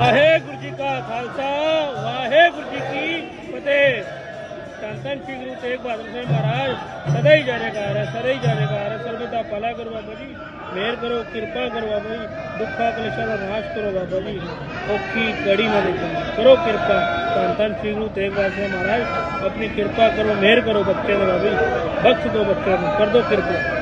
ਵਾਹਿਗੁਰੂ ਜੀ ਕਾ ਖਾਲਸਾ, ਵਾਹਿਗੁਰੂ ਜੀ ਕੀ ਫਤਿਹ। ਸੰਤਨ ਸ੍ਰੀ ਗੁਰੂ ਤੇਗ ਬਹਾਦਰ ਸਾਹਿਬ ਮਹਾਰਾਜ, ਸਦਾ ਹੀ ਜਾਣੇਕਾਰ ਹੈ, ਸਦਾ ਹੀ ਜਾਣੇਕਾਰ ਹੈ। ਸਰਬਤ ਦਾ ਭਲਾ ਕਰੋ ਬਾਬਾ ਜੀ, ਮਿਹਰ ਕਰੋ, ਕਿਰਪਾ ਕਰੋ ਬਾਬਾ ਜੀ, ਦੁੱਖਾਂ ਕਲੇਸ਼ਾਂ ਦਾ ਨਾਸ਼ ਕਰੋ ਬਾਬਾ ਜੀ। ਔਖੀ ਕੜੀ ਨਾ ਦੇਖੋ, ਕਰੋ ਕਿਰਪਾ। ਧੰਨ ਧੰਨ ਸ੍ਰੀ ਗੁਰੂ ਤੇਗ ਬਹਾਦਰ ਸਾਹਿਬ ਮਹਾਰਾਜ, ਆਪਣੀ ਕਿਰਪਾ ਕਰੋ, ਮਿਹਰ ਕਰੋ ਬੱਚੇ ਦੇ ਬਾਬਾ ਜੀ। ਬਖਸ਼ ਦਿਓ ਬੱਚਿਆਂ ਨੂੰ, ਕਰ ਦਿਓ ਕਿਰਪਾ।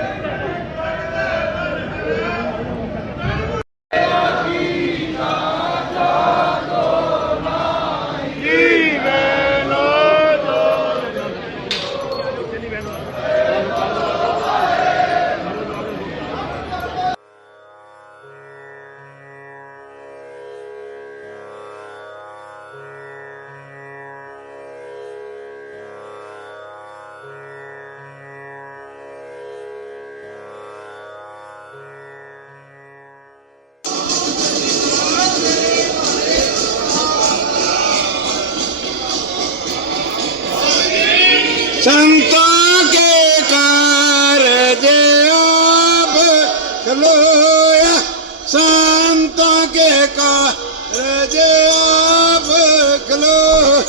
ਹੋਇਆ, ਸੰਤਾਂ ਕੇ ਕਾਰਜ ਆਪ ਖਲੋ।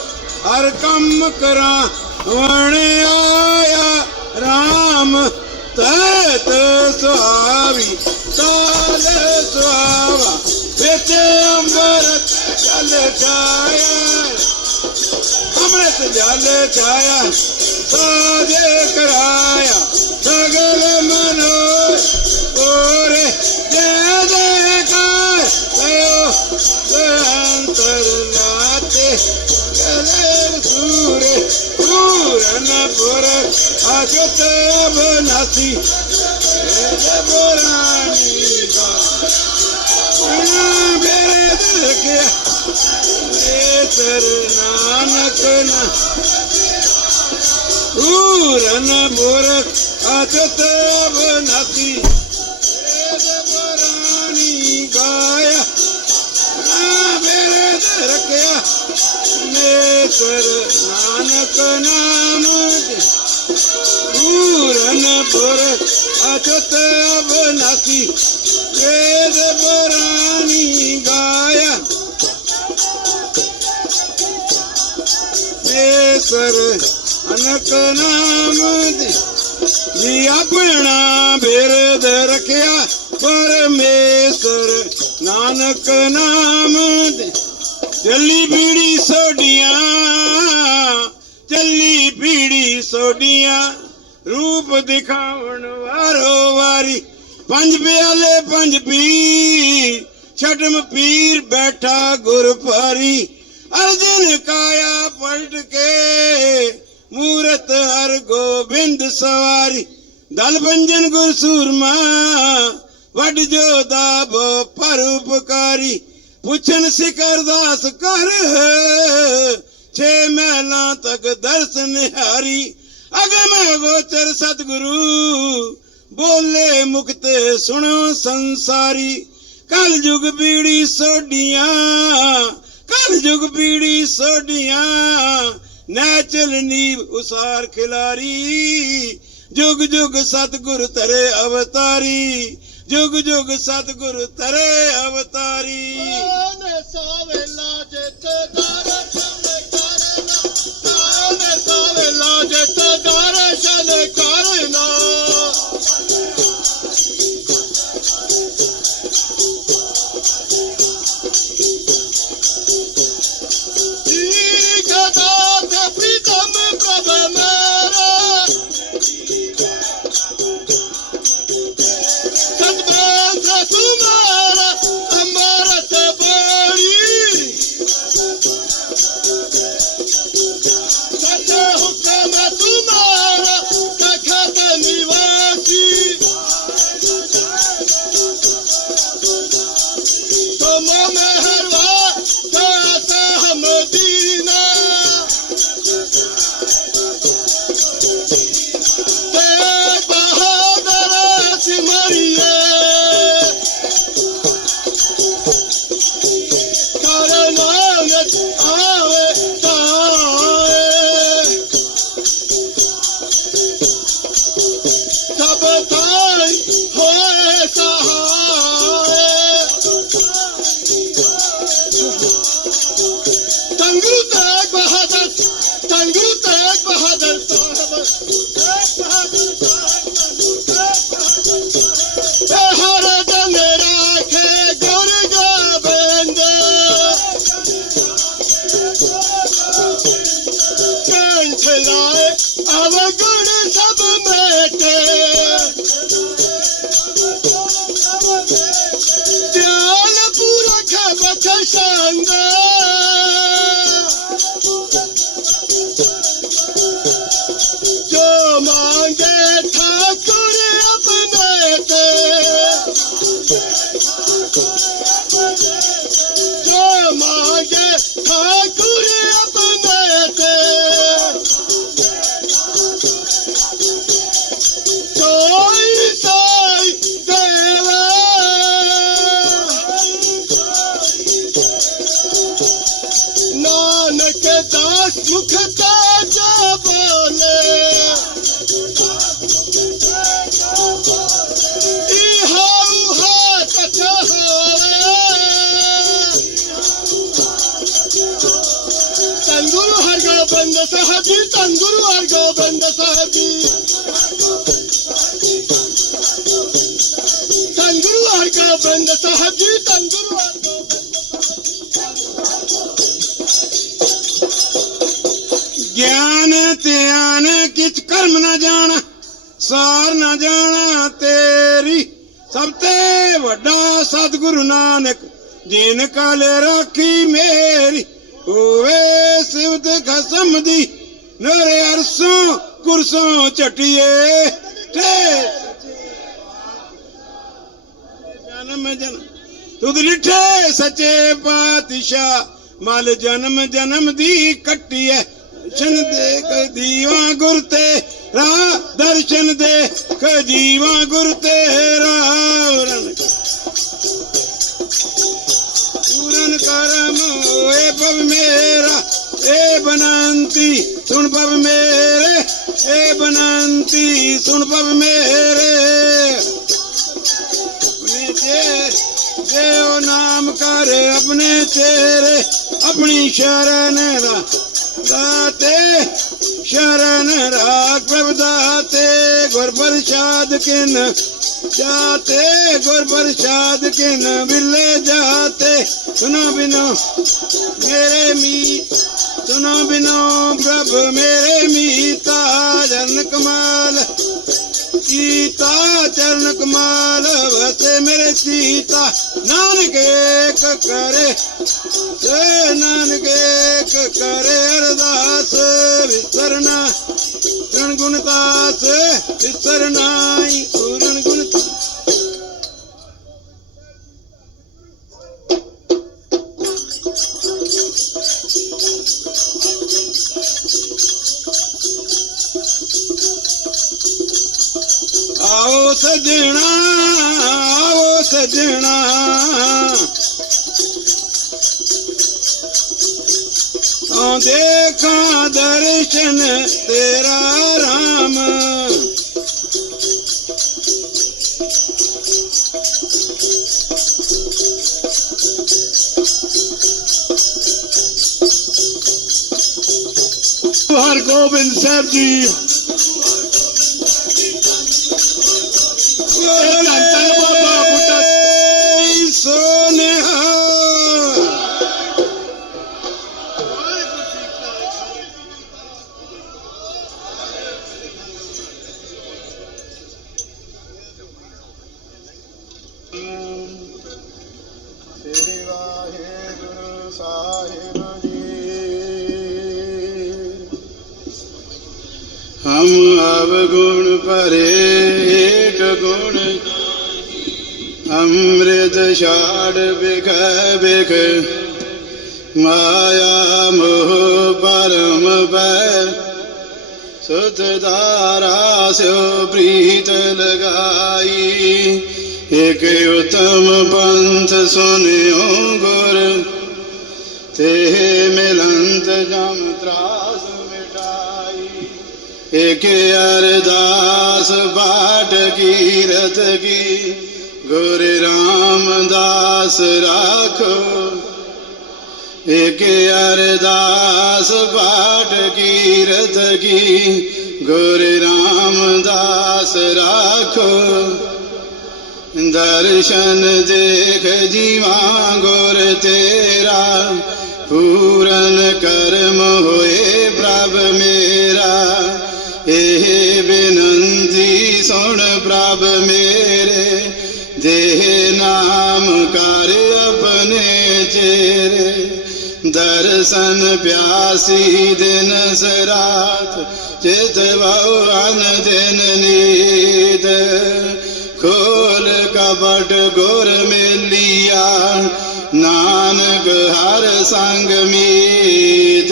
ਹਰ ਕੰਮ ਕਰਾਂ ਵਣ ਆਇਆ RAM ਤਤ ਸੁਹਾਵੀ ਤਾਲ ਸੁਹਾਵਾ ਵਿੱਚ ਅੰਮ੍ਰਿਤ ਜਲ ਛਾਇਆ। ਅੰਮ੍ਰਿਤ ਜਲ ਛਾਇਆ, ਸਾਜੇ ਕਰਾਇਆ, ਸਗਲ ਮਨੋਜ કરુણાતે કરેર સુરે, પૂરણ પર અજતબ નથી. બોરાની નાનક પૂરણ બોર અજતબ નથી. બોરાની ગાય રકયા ને કર નાનક નામ પૂરન પર અચત અબનાથી વેદ બરાની ગાયા ને કર અનક નામ આપણા ભેર રખ્યા પરમેશ્વર નાનક નામ દે ਚੱਲੀ ਪੀੜੀ ਸੋਡੀਆਂ ਚੱਲੀ ਪੀੜੀ ਸੋਡੀਆਂ ਰੂਪ ਦਿਖਾਉਣ ਵਾਰੋ ਵਾਰੀ। ਪੰਜ ਪਿਆਲੇ, ਪੰਜ ਪੀਰ, ਛਟਮ ਪੀਰ ਬੈਠਾ ਗੁਰਪਾਰੀ। ਅਰਜਨ ਕਾਇਆ ਪਲਟ ਕੇ, ਮੂਰਤ ਹਰ ਗੋਬਿੰਦ ਸਵਾਰੀ। ਦਲ ਬੰਜਨ ਗੁਰ ਸੂਰਮਾ ਵੱਡ ਜੋਦਾ ਬੋ ਪਰ ਉਪਕਾਰੀ। ਪੁੱਛਣ ਸਿਕਰ ਦਾਸ ਕਰ ਛੇ ਮਹਿਲਾਂ ਤੱਕ ਦਰਸ ਨਿਹਾਰੀ। ਅਗਮ ਗੋਚਰ ਸਤਿਗੁਰੂ, ਬੋਲੇ ਮੁਕਤੇ ਸੁਣੋ ਸੰਸਾਰੀ। ਕਲ ਯੁਗ ਪੀੜੀ ਸੋਡੀਆਂ ਕਲ ਯੁਗ ਪੀੜੀ ਸੋਡੀਆਂ ਨੈਚਲ ਨੀਵ ਉਸਾਰ ਖਿਲਾਰੀ। ਜੁਗ ਜੁਗ ਸਤਗੁਰ ਤਰੇ ਅਵਤਾਰੀ। ਜੁਗ ਜੁਗ ਸਤਗੁਰ ਤਰੇ ਅਵਤਾਰੀ। ਨੇ ਸਾਵੇਲਾ ਜਿੱਤ ਦਰਸ਼ਨ ਕਰਨਾ ਨੇ। ਸਾਵੇਲਾ ਜਿੱਤ ਦਰਸ਼ਨ ਕਰਨਾ ਨਾਨਕ ਜਿਨ ਕਾਲੇ ਰਾਖੀ ਮੇਰੀ। ਹੋਵੇ ਸਿਵਤ ਖਸਮ ਦੀ, ਨਰੇ ਅਰਸੋਂ ਕੁਰਸੋਂ ਚਟਿਏ ਤੇ ਜਨਮ ਜਨ ਤੁਧ ਲਿਠੇ ਸੱਚੇ ਪਾਤਸ਼ਾਹ, ਮਲ ਜਨਮ ਜਨਮ ਦੀ ਕੱਟੀਐ। ਦਰਸ਼ਨ ਦੇ ਕ ਦੀਵਾ ਗੁਰ ਤੇ ਰਾ, ਦਰਸ਼ਨ ਦੇ ਕ ਜੀਵਾ ਗੁਰ ਤੇ ਰਾ पूरन करम ए बब मेरा ए बनांती सुन बब मेरे ए बनांती सुन बब मेरे अपने चेहरे देव नाम कर अपने चेहरे अपनी शरण दाते शरण राग प्रभ दाते गुर प्रसाद किन जाते गुर प्रसाद किन बिल्ले जाते सुनो बिनो मेरे मी सुनो बिनो प्रभु मेरे मीता जन कमाल सीता चरण कमाल वसे मेरे सीता नानक एक करे से नानक एक करे अरदास विसरना रण गुणदास विसरनाई दर्शन तेरा राम हर गोविंद साहब जी ਸਾਹਿਬ ਜੀ। ਹਮ ਅਵਗੁਣ ਪਰੇ ਏਕ ਗੁਣ। ਅੰਮ੍ਰਿਤ ਛਾੜ ਬਿਖ ਬਿਖ। ਮਾਇਆ ਮੋਹ ਪਰਮ ਪੈ ਸੁਧ ਧਾਰਾ ਸਿਉ ਪ੍ਰੀਤ ਲਗਾਈ। ਇਕ ਉਤਮ ਪੰਥ ਸੁਨਿਓ ਗੁਰ। ਤੇ ਮਿਲੰਤ ਜਮ ਤਰਾਸ ਮਿਟਾਈ। ਏਕ ਅਰਦਾਸ ਬਾਟ ਕੀਰਤ ਕੀ, ਗੁਰ ਰਾਮਦਾਸ ਰਾਖੋ। ਏਕ ਅਰਦਾਸ ਬਾਟ ਕੀਰਤ ਕੀ, ਗੁਰ ਰਾਮਦਾਸ ਰਾਖੋ। ਦਰਸ਼ਨ ਦੇਖ ਜੀਵਾ ਗੁਰ ਤੇਰਾ ਪੂਰਨ ਕਰਮ ਹੋਏ ਪ੍ਰਭ ਮੇਰਾ। ਇਹ ਬਿਨੰਤੀ ਸੁਣ ਪ੍ਰਭ ਮੇਰੇ। ਦੇਹ ਨਾਮ ਕਰ ਆਪਣੇ ਚੇਰੇ। ਦਰਸ਼ਨ ਪਿਆਸੀ ਦਿਨ ਸਰਾਤ, ਚਿਤ ਭਵਨ ਦਿਨ ਨੀਤ। ਖੋਲ ਕਬਟ ਗੁਰ ਮੇਲੀਆ ਨਾਨਕ ਹਰ ਸੰਗ ਮੀਤ,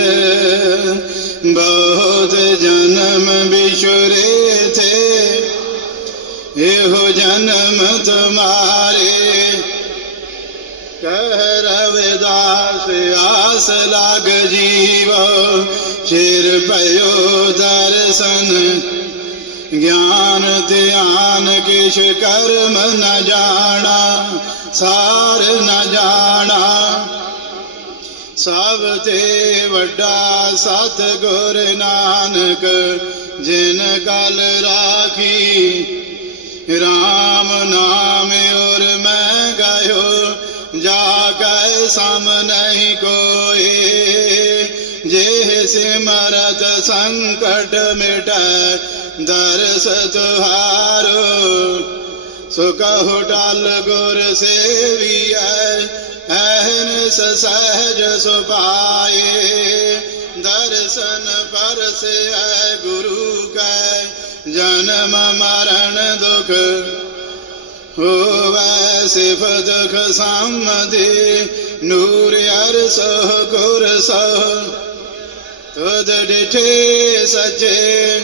ਬਹੁਤ ਜਨਮ ਵਿਛੁਰੇ ਥੇ। ਇਹੋ ਜਨਮ ਤੁਮਾਰੇ, ਕਹਿ ਰਵਿਦਾਸ ਆਸ ਲਗ ਜੀਵ। ਚਿਰ ਭਇਓ ਦਰਸ਼ਨ, ਗਿਆਨ ਧਿਆਨ ਕਿਛ ਕਰਮ ਨ ਜਾਣਾ। ਸਾਰ ਨਾ ਜਾਣਾ। ਸਭ ਤੇ ਵੱਡਾ ਸਤ ਗੁਰ ਨਾਨਕ, ਜਿਨ ਕਲ ਰਾਖੀ RAM ਨਾਮ ਔਰ ਮੈਂ ਗਇਓ, ਜਾ ਕੈ ਸਮ ਨਹੀਂ ਕੋਏ ਜੇ ਸਿਮਰਤ ਸੰਕਟ ਮਿਟੈ, ਦਰਸ ਤੁਹਾਰੋ ਸੋ ਕਹੋ ਗੁਰ ਸੇਵੀਐ, ਐਹਨ ਸਹਿਜ ਸੁਪਾਏ ਦਰਸ਼ਨ ਪਰਸੈ ਗੁਰੂ ਕੈ, ਜਨਮ ਮਰਨ ਦੁਖ ਹੋਵੈ ਸਿਫ ਦੁਖ ਸੰਮਦੇ ਨੂਰ ਅਰਸ ਗੁਰ ਸਹ। ਤੁਧ ਡਿਠੇ ਸਚੇ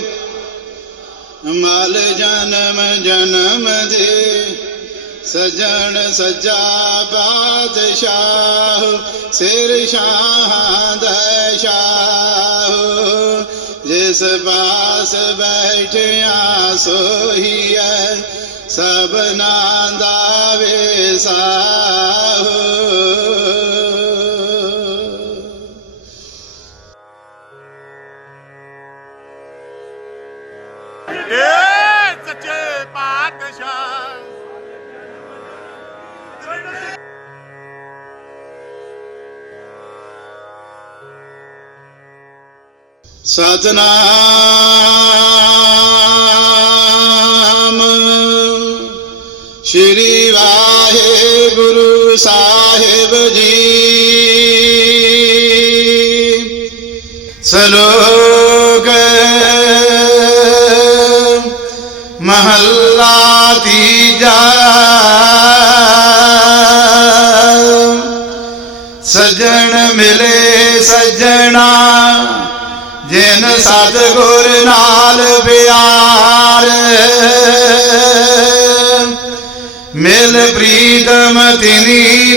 ਮਲ ਜਨਮ ਜਨਮ ਦੇ। ਸਜਣ ਸਜਾ ਬਾਦਸ਼ਾਹ, ਸਿਰ ਸ਼ਾਹ ਦਾ ਸ਼ਾਹ ਜਿਸ ਪਾਸ ਬੈਠਿਆ ਸੋਹੀਐ ਸਭਨਾ ਦਾ ਵੇਸਾਹੋ Satanam.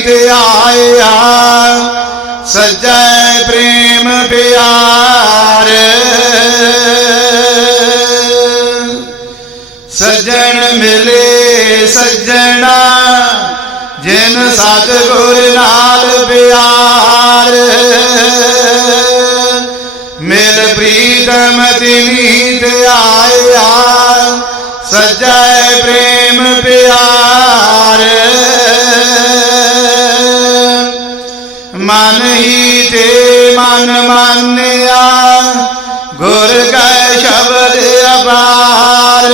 ਤੇ ਆਇਆ। ਸਜੈ ਪ੍ਰੇਮ ਪਿਆਰ। ਸਜਣ ਮਿਲੇ ਸਜਣਾ, ਜਿਨ ਸਤਿਗੁਰ ਨਾਲ ਪਿਆਰ। ਮਿਲ ਪ੍ਰੀਤਮ ਤਿਨੀ ਤੇ ਆਇਆ। ਸਜੈ ਪ੍ਰੇਮ ਪਿਆਰ। ਮਨ ਹੀ ਤੇ ਮਨ ਮੰਨਿਆ, ਗੁਰ ਕੈ ਸ਼ਬਦ ਅਪਾਰ।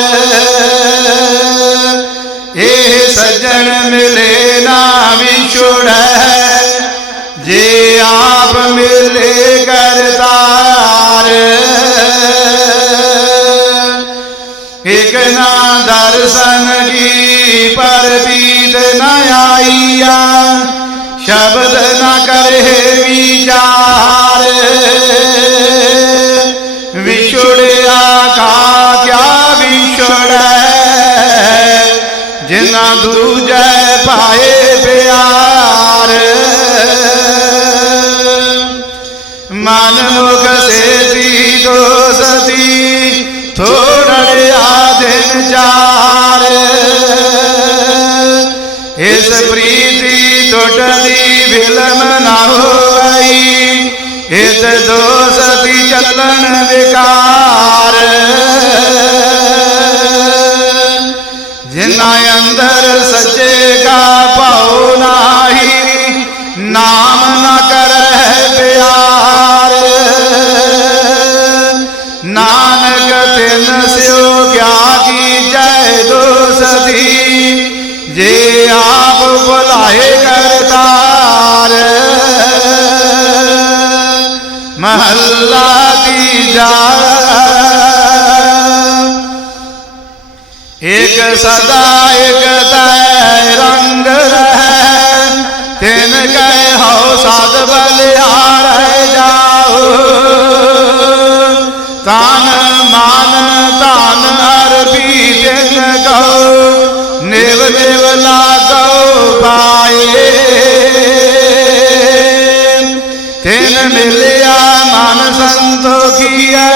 ਇਹ ਸੱਜਣ ਮਿਲੇ ਨਾ ਵਿਛੜੈ ਜੇ ਆਪ ਮਿਲੇ ਕਰਤਾਰ ਇਕ ਨਾ ਦਰਸ਼ਨ ਕੀ ਪਰਤੀਤ ਨ ਆਈਆ ਸ਼ਬਦ ਨਾ ਕਰੇ ਵਿਚਾਰ। ਵਿਛੜਿਆ ਕਾ ਕਿਆ ਵਿਛੜੈ। ਜਿਨਾ ਦੂਜੈ ਚੱਲਣ ਵਿਕਾਰ। ਜਿਨਾ ਅੰਦਰ ਸੱਚੇ ਕਾ ਇਕ ਸਦਾ, ਇਕ ਤੈ ਰੰਗ ਰਹਿ। ਤਿਨ ਕੈ ਹਉ ਸਦ ਬਲਿਹਾਰ ਜਾਉ। ਤਨ ਮਾਨ ਤਨ ਅਰਬੀ ਤਿਨ ਕਉ। ਨਿਵ ਨਿਵ ਲਾਗਉ ਪਾਏ ਤਿਨ ਮਿਲਿਆ ਮਨ ਸੰਤੋਖੀਐ।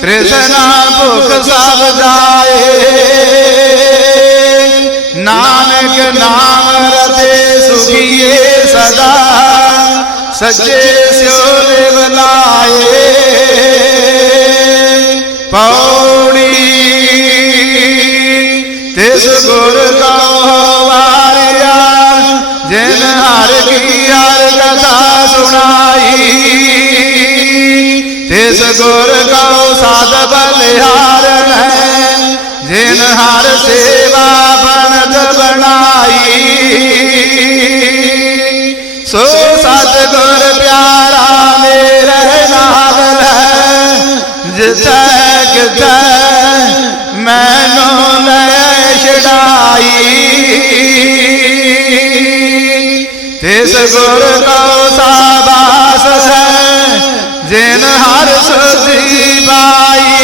ਤ੍ਰਿਸ਼ਨਾ ਭੁਖ ਸਭ ਦਾ ਨਾਮ ਰਤੇ ਸੁਖੀਏ ਸਦਾ। ਸੱਚੇ ਸਿਓ ਲਿਵ ਲਾਏ। ਪੌੜੀ ਤਿਸ ਗੁਰ ਕਉ ਵਾਰਿਆ, ਜਿਨ ਹਰ ਕੀ ਹਰ ਕਥਾ ਸੁਣਾਈ। ਤਿਸ ਗੁਰ ਕਉ ਸਾਧ ਨੇ ਜਿਨ ਹਰ ਸੇਵਾ ਬਣਤ ਬਣਾ ਸੋ ਸਤਿਗੁਰ ਪਿਆਰਾ ਮੇਰੇ ਨਾਲ ਹੈ ਜਿਤੈ ਕਿਤੈ ਮੈਨੂੰ ਲੈ ਛਡਾਈ। ਤਿਸ ਗੁਰ ਕਉ ਸਾਬਾਸ ਹੈ, ਜਿਨ ਹਰ ਸੁਧੀ ਪਾਈ।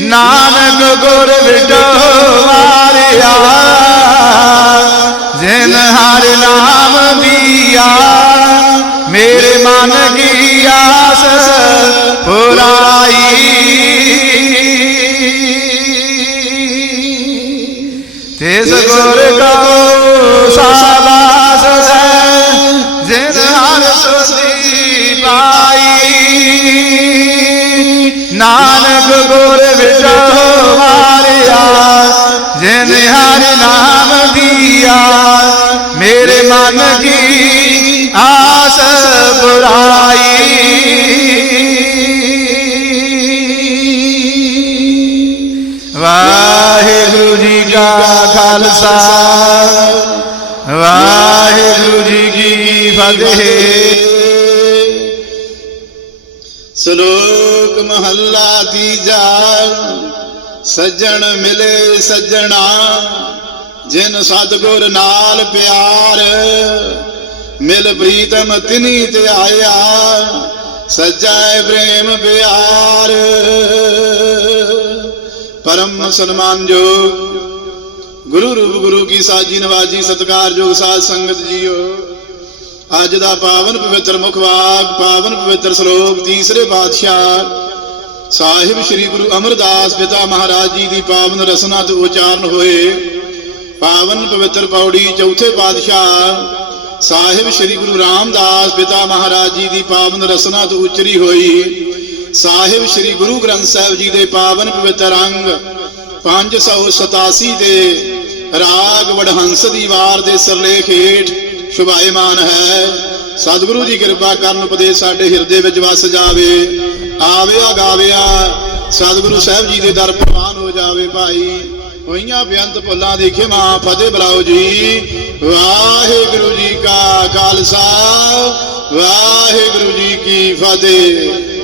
ਨਾਨਕ ਗੁਰ ਦੀਆ ਮੇਰੇ ਮਨ ਕੀ ਆਸ ਪੁਰਾਈ। ਤਿਸ ਗੁਰ ਕਉ ਸਾਬਾਸ ਹੈ ਜਿਨ ਹਰ ਸੁਧੀ ਪਾਈ। ਨਾਨਕ ਗੁਰ ਵਿਟੋ ਵਾਰਿਆ ਜਿਨ ਹਰ ਨਾਮ ਦੀਆ ਮੇਰੇ ਮਨ ਕੀ ਖਾਲਸਾ। ਵਾਹਿਗੁਰੂ ਜੀ ਕੀ ਫਤਿਹ। ਸ਼ਲੋਕ ਮਹੱਲਾ ਤੀਜਾ। ਸੱਜਣ ਮਿਲੇ ਸੱਜਣਾ, ਜਿਨ ਸਤਗੁਰ ਨਾਲ ਪਿਆਰ, ਮਿਲ ਪ੍ਰੀਤਮ ਤਿਨੀ ਤੇ ਆਇਆ ਸੱਜੈ ਪ੍ਰੇਮ ਪਿਆਰ। ਪਰਮ ਸਨਮਾਨ ਜੋ ਗੁਰੂ ਰੂਪ ਗੁਰੂ ਕੀ ਸਾਜੀ ਨਵਾਜੀ ਸਤਕਾਰਯੋਗ ਸਾਧ ਸੰਗਤ ਜੀਓ। ਅੱਜ ਦਾ ਪਾਵਨ ਪਵਿੱਤਰ ਮੁਖਵਾਕ ਪਾਵਨ ਪਵਿੱਤਰ ਸ਼ਲੋਕ ਤੀਸਰੇ ਪਾਤਸ਼ਾਹ ਸਾਹਿਬ ਸ੍ਰੀ ਗੁਰੂ ਅਮਰਦਾਸ ਪਿਤਾ ਮਹਾਰਾਜ ਜੀ ਦੀ ਪਾਵਨ ਰਸਨਾ ਤੋਂ ਉਚਾਰਨ ਹੋਏ। ਪਾਵਨ ਪਵਿੱਤਰ ਪੌੜੀ ਚੌਥੇ ਪਾਤਸ਼ਾਹ ਸਾਹਿਬ ਸ੍ਰੀ ਗੁਰੂ ਰਾਮਦਾਸ ਪਿਤਾ ਮਹਾਰਾਜ ਜੀ ਦੀ ਪਾਵਨ ਰਸਨਾ ਤੋਂ ਉਚਰੀ ਹੋਈ। ਸਾਹਿਬ ਸ੍ਰੀ ਗੁਰੂ ਗ੍ਰੰਥ ਸਾਹਿਬ ਜੀ ਦੇ ਪਾਵਨ ਪਵਿੱਤਰ ਅੰਗ 587 ਦੇ ਰਾਗ ਵਡਹੰਸ ਦੀ ਵਾਰ ਦੇ ਸਰਲੇਖ ਹੇਠ ਸ਼ੁਭਾਇਮਾਨ ਹੈ। ਸਤਿਗੁਰੂ ਜੀ ਕਿਰਪਾ ਕਰਨ ਉਪਦੇਸ਼ ਸਾਡੇ ਹਿਰਦੇ ਵਿੱਚ ਵਸ ਜਾਵੇ। ਆਵਿਆ ਗਾਵਿਆ ਸਤਿਗੁਰੂ ਸਾਹਿਬ ਜੀ ਦੇ ਦਰ ਪ੍ਰਵਾਨ ਹੋ ਜਾਵੇ ਭਾਈ। ਹੋਈਆਂ ਬੇਅੰਤ ਭੁੱਲਾਂ ਦੀ ਖਿਮਾ, ਫਤਿਹ ਬਲਾਓ ਜੀ। ਵਾਹਿਗੁਰੂ ਜੀ ਕਾ ਖਾਲਸਾ, ਵਾਹਿਗੁਰੂ ਜੀ ਕੀ ਫਤਿਹ।